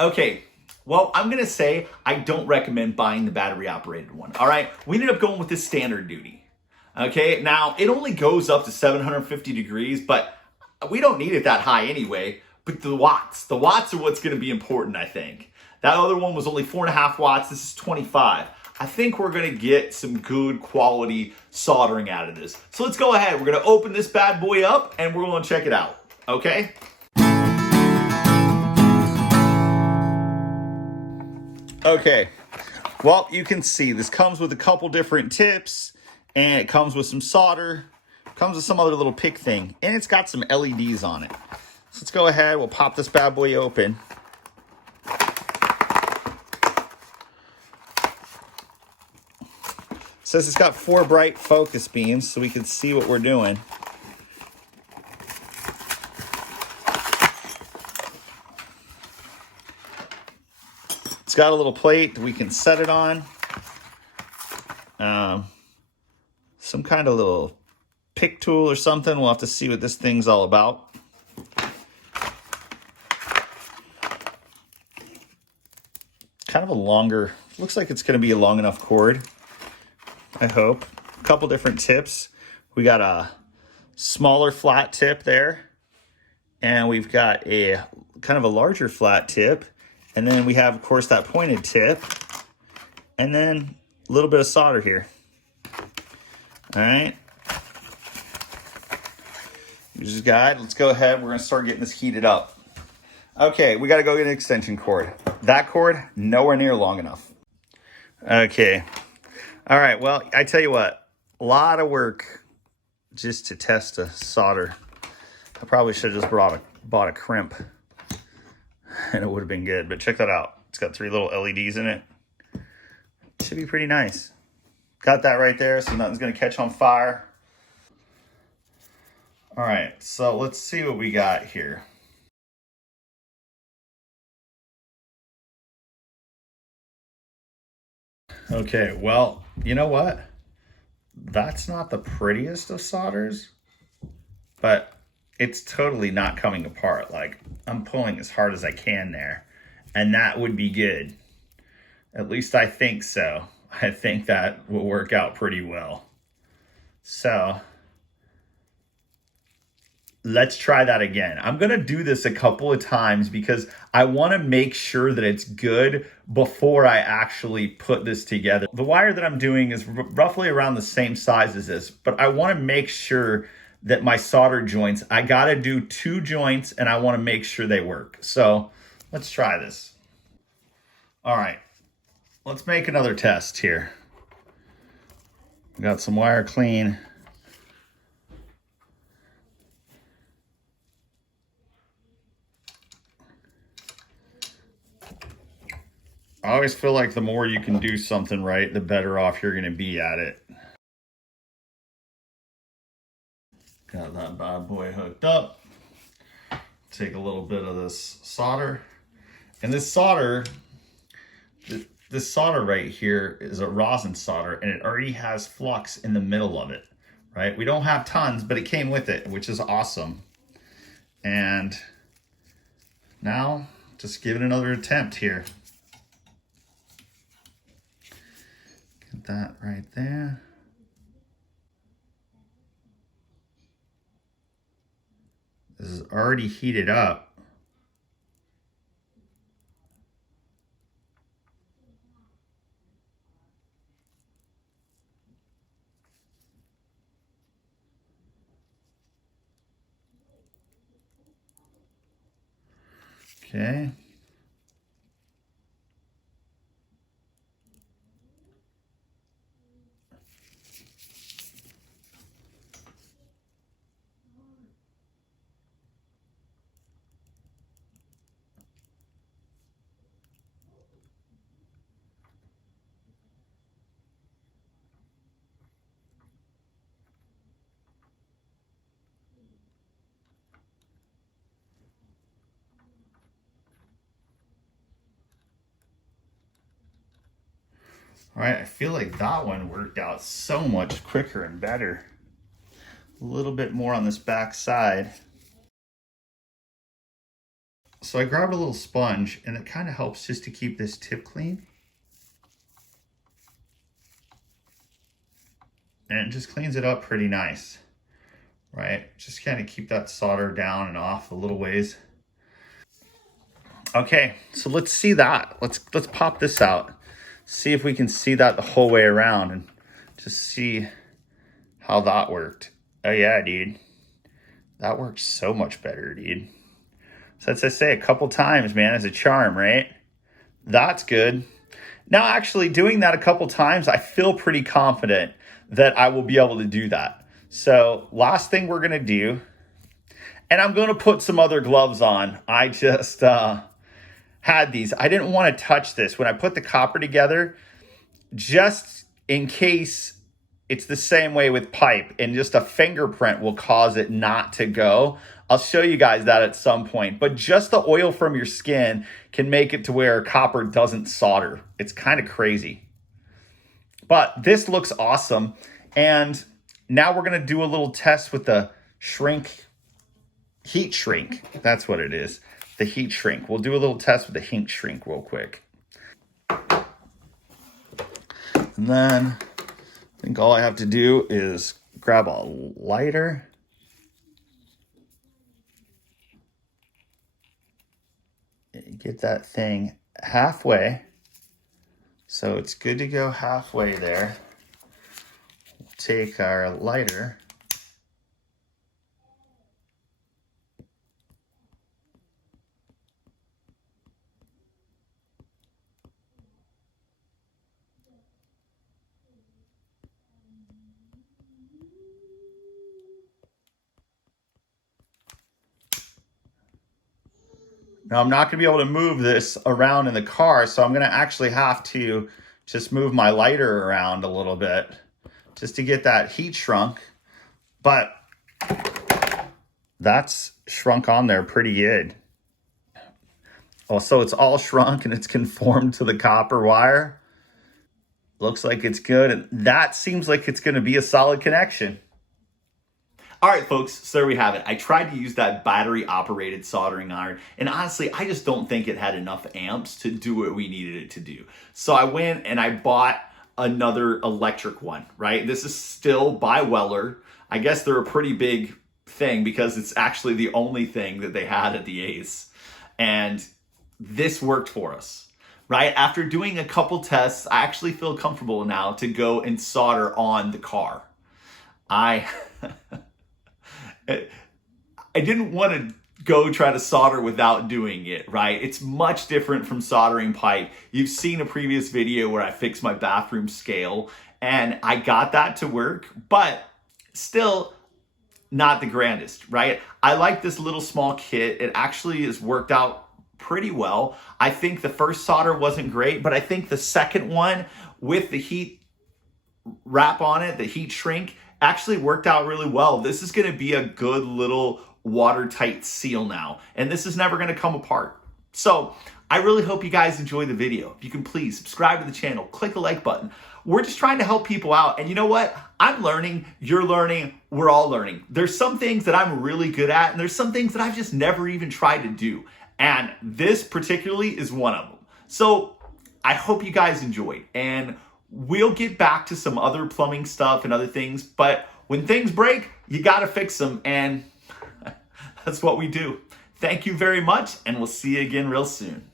Okay, well, I'm gonna say I don't recommend buying the battery operated one. All right, we ended up going with this standard duty. Okay, now it only goes up to 750 degrees, but we don't need it that high anyway. But the watts are what's gonna be important, I think. That other one was only 4.5 watts. This is 25. I think we're gonna get some good quality soldering out of this. So let's go ahead. We're gonna open this bad boy up and we're gonna check it out. Okay? Okay, well, you can see this comes with a couple different tips, and it comes with some solder, comes with some other little pick thing, and it's got some LEDs on it. So let's go ahead, we'll pop this bad boy open. It says it's got 4 bright focus beams, so we can see what we're doing. It's got a little plate that we can set it on. Some kind of little pick tool or something. We'll have to see what this thing's all about. Kind of a longer, looks like it's going to be a long enough cord, I hope. A couple different tips. We got a smaller flat tip there, and we've got a kind of a larger flat tip. And then we have, of course, that pointed tip, and then a little bit of solder here. All right. Use this guide. Let's go ahead. We're going to start getting this heated up. Okay, we got to go get an extension cord. That cord, nowhere near long enough. Okay. All right, well, I tell you what, a lot of work just to test a solder. I probably should have just bought a crimp, and it would have been good. But check that out. It's got 3 little LEDs in it. Should be pretty nice. Got that right there, so nothing's going to catch on fire. All right, so let's see what we got here. Okay, well, you know what? That's not the prettiest of solders, but it's totally not coming apart. Like, I'm pulling as hard as I can there, and that would be good. At least I think so. I think that will work out pretty well. So let's try that again. I'm going to do this a couple of times because I want to make sure that it's good before I actually put this together. The wire that I'm doing is roughly around the same size as this, but I want to make sure that my solder joints, I got to do 2 joints and I want to make sure they work. So let's try this. All right, let's make another test here. Got some wire clean. I always feel like the more you can do something right, the better off you're going to be at it. Got that bad boy hooked up. Take a little bit of this solder. And this solder right here is a rosin solder, and it already has flux in the middle of it, right? We don't have tons, but it came with it, which is awesome. And now just give it another attempt here. Get that right there. This is already heated up. Okay. All right, I feel like that one worked out so much quicker and better. A little bit more on this back side. So I grabbed a little sponge, and it kind of helps just to keep this tip clean. And it just cleans it up pretty nice, right? Just kind of keep that solder down and off a little ways. Okay, so let's see that. Let's pop this out. See if we can see that the whole way around and just see how that worked. Oh yeah, dude. That works so much better, dude. So as I say a couple times, man, is a charm, right? That's good. Now, actually doing that a couple times, I feel pretty confident that I will be able to do that. So last thing we're gonna do, and I'm gonna put some other gloves on. I just had these. I didn't want to touch this when I put the copper together, just in case it's the same way with pipe and just a fingerprint will cause it not to go. I'll show you guys that at some point, but just the oil from your skin can make it to where copper doesn't solder. It's kind of crazy, but this looks awesome. And now we're going to do a little test with the heat shrink. That's what it is. The heat shrink. We'll do a little test with the heat shrink real quick. And then I think all I have to do is grab a lighter. Get that thing halfway. So it's good to go halfway there. We'll take our lighter. Now I'm not going to be able to move this around in the car, so I'm going to actually have to just move my lighter around a little bit just to get that heat shrunk. But that's shrunk on there pretty good. Oh, so it's all shrunk and it's conformed to the copper wire. Looks like it's good, and that seems like it's going to be a solid connection. All right, folks, so there we have it. I tried to use that battery-operated soldering iron, and honestly, I just don't think it had enough amps to do what we needed it to do. So I went and I bought another electric one, right? This is still by Weller. I guess they're a pretty big thing because it's actually the only thing that they had at the Ace. And this worked for us, right? After doing a couple tests, I actually feel comfortable now to go and solder on the car. I didn't want to go try to solder without doing it, right? It's much different from soldering pipe. You've seen a previous video where I fixed my bathroom scale and I got that to work, but still not the grandest, right? I like this little small kit. It actually has worked out pretty well. I think the first solder wasn't great, but I think the second one with the heat wrap on it, the heat shrink, actually worked out really well. This is going to be a good little watertight seal now, and this is never going to come apart. So I really hope you guys enjoy the video. If you can please subscribe to the channel, click the like button. We're just trying to help people out, and you know what? I'm learning, you're learning, we're all learning. There's some things that I'm really good at, and there's some things that I've just never even tried to do, and this particularly is one of them. So I hope you guys enjoyed, and we'll get back to some other plumbing stuff and other things, but when things break, you got to fix them, and that's what we do. Thank you very much, and we'll see you again real soon.